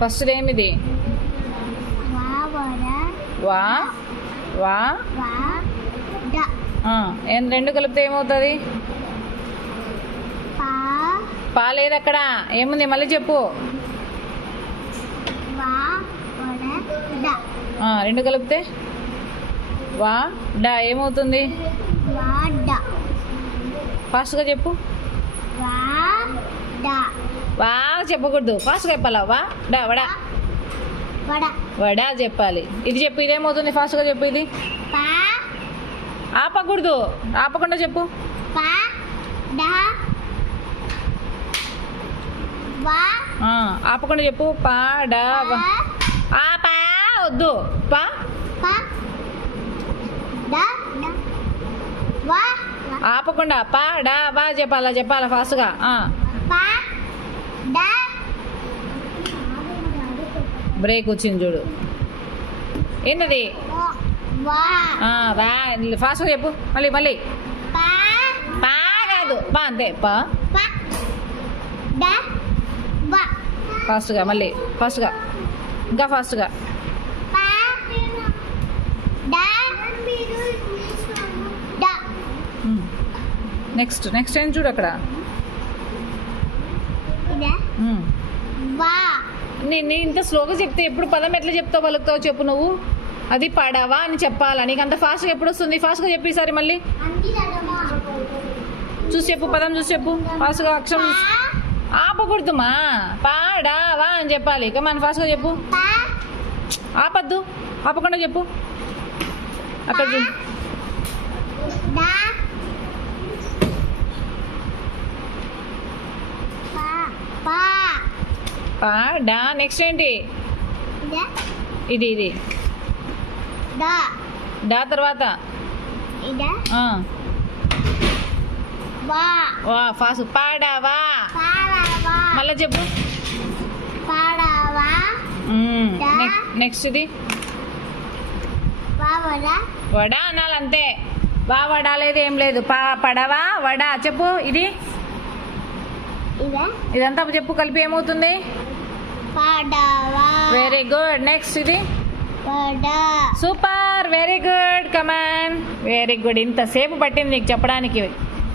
First ఏమిది? వా వా రెండు కలిపితే ఏమవుతుంది? పా లేదు అక్కడ, ఏముంది మళ్ళీ చెప్పు. రెండు కలిపితే వా డా ఏమవుతుంది? ఫాస్ట్గా చెప్పు. వా చెప్పకూడదు, ఫాస్ట్గా చెప్పాలా. వా డా వడా వడా చెప్పాలి. ఇది చెప్పు, ఇదేమవుతుంది? ఫాస్ట్గా చెప్పు. ఇది ఆపకూడదు, ఆపకుండా చెప్పు. ఆపకుండా చెప్పు. పా డా పా వద్దు. పా ఆపకుండా పా డా వా చెప్పాలా, చెప్పాలా ఫాస్ట్గా. బ్రేక్ వచ్చింది చూడు. ఏంటది? వా ఫాస్ట్గా చెప్పు. మళ్ళీ మళ్ళీ పా కాదు, పా అంతే. పా ఫాస్ట్గా, మళ్ళీ ఫాస్ట్గా, ఇంకా ఫాస్ట్గా. నెక్స్ట్ నెక్స్ట్ ఏం చూడు అక్కడ. నేను ఇంత స్లోగా చెప్తే ఎప్పుడు పదం ఎట్లా చెప్తావు, పలుకుతావు చెప్పు నువ్వు. అది పడవా అని చెప్పాలా, నీకు అంత ఫాస్ట్గా ఎప్పుడు వస్తుంది? ఫాస్ట్గా చెప్పు ఈసారి, మళ్ళీ చూసి చెప్పు, పదం చూసి చెప్పు ఫాస్ట్గా. అక్షరం ఆపకూడదుమా, పాడావా అని చెప్పాలి. ఇక మన ఫాస్ట్గా చెప్పు. ఆపద్దు, ఆపకుండా చెప్పు. అక్కడ డా. నెక్స్ట్ ఏంటి? ఇది ఇది డా తర్వాత వా ఫాస్ట్. పాడావా మళ్ళీ చెప్పు. నెక్స్ట్ ఇది వడా అనాలంతే. వా వడా లేదు, ఏం లేదు. పడవా వడా చెప్పు. ఇది ఇదంతా చెప్పు, కలిపి ఏమవుతుంది? Very good. నెక్స్ట్ ఇది సూపర్, వెరీ గుడ్, కమాన్, వెరీ గుడ్. ఇంతసేపు పట్టింది నీకు చెప్పడానికి.